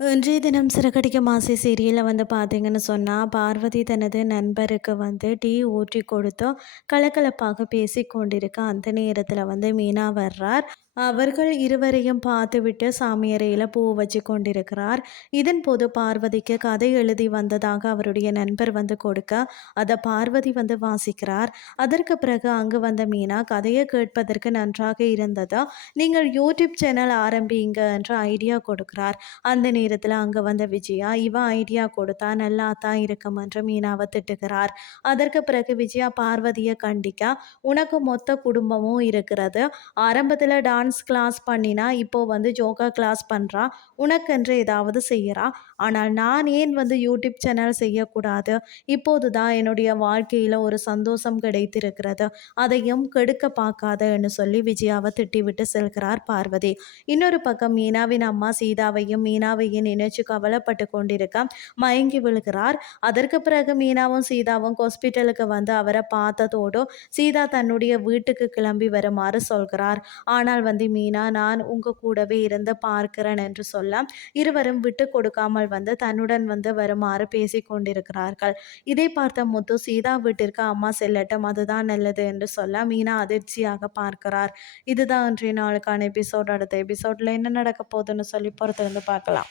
இன்றைய தினம் சிறகடிக்க மாசி சீரியலில் வந்து பார்த்தீங்கன்னு சொன்னால் பார்வதி தனது நண்பருக்கு வந்து டீ ஊற்றி கொடுத்து கலகலப்பாக பேசி கொண்டிருக்க அந்த நேரத்தில் வந்து மீனா வர்றார். அவர்கள் இருவரையும் பார்த்துவிட்டு சாமியறையில் பூ வச்சு கொண்டிருக்கிறார். இதன் போது பார்வதிக்கு கதை எழுதி வந்ததாக அவருடைய நண்பர் வந்து கொடுக்க அதை பார்வதி வந்து வாசிக்கிறார். அதற்கு பிறகு அங்கு வந்த மீனா கதையை கேட்பதற்கு நன்றாக இருந்ததா? நீங்கள் யூடியூப் சேனல் ஆரம்பிங்க என்று ஐடியா கொடுக்கிறார். அந்த நேரத்தில் அங்கே வந்த விஜயா இவ ஐடியா கொடுத்தா நல்லா தான் இருக்கும் என்று மீனாவை திட்டுகிறார். அதற்கு பிறகு விஜயா பார்வதியை கண்டிக்க உனக்கு மொத்த குடும்பமும் இருக்கிறது. ஆரம்பத்தில் டான்ஸ் கிளாஸ் பண்ணினா இப்போ வந்து யோகா கிளாஸ் பண்ணுறா உனக்கென்று ஏதாவது செய்கிறா ஆனால் நான் ஏன் வந்து யூடியூப் சேனல் செய்யக்கூடாது? இப்போது தான் என்னுடைய வாழ்க்கையில் ஒரு சந்தோஷம் கிடைத்திருக்கிறது. அதையும் கெடுக்க பார்க்காதன்னு சொல்லி விஜயாவை திட்டிவிட்டு செல்கிறார் பார்வதி. இன்னொரு பக்கம் மீனாவின் அம்மா சீதாவையும் மீனாவையும் நினைச்சு கவலைப்பட்டு கொண்டிருக்க மயங்கி விழுகிறார். அதற்கு பிறகு மீனாவும் சீதாவும் ஹாஸ்பிட்டலுக்கு வந்து அவரை பார்த்ததோடு சீதா தன்னுடைய வீட்டுக்கு கிளம்பி வருமாறு சொல்கிறார். ஆனால் வந்து மீனா நான் உங்க கூடவே இருந்து பார்க்கிறேன் என்று சொல்ல இருவரும் விட்டு கொடுக்காமல் வந்து தன்னுடன் வந்து வருமாறு பேசி கொண்டிருக்கிறார்கள். இதை பார்த்த முத்து சீதா வீட்டிற்கு அம்மா செல்லட்டும் அதுதான் நல்லது என்று சொல்ல மீனா அதிர்ச்சியாக பார்க்கிறார். இதுதான் இன்றைய நாளுக்கான எபிசோட். அடுத்த எபிசோட்ல என்ன நடக்க போகுதுன்னு சொல்லி பொறுத்திருந்து பார்க்கலாம்.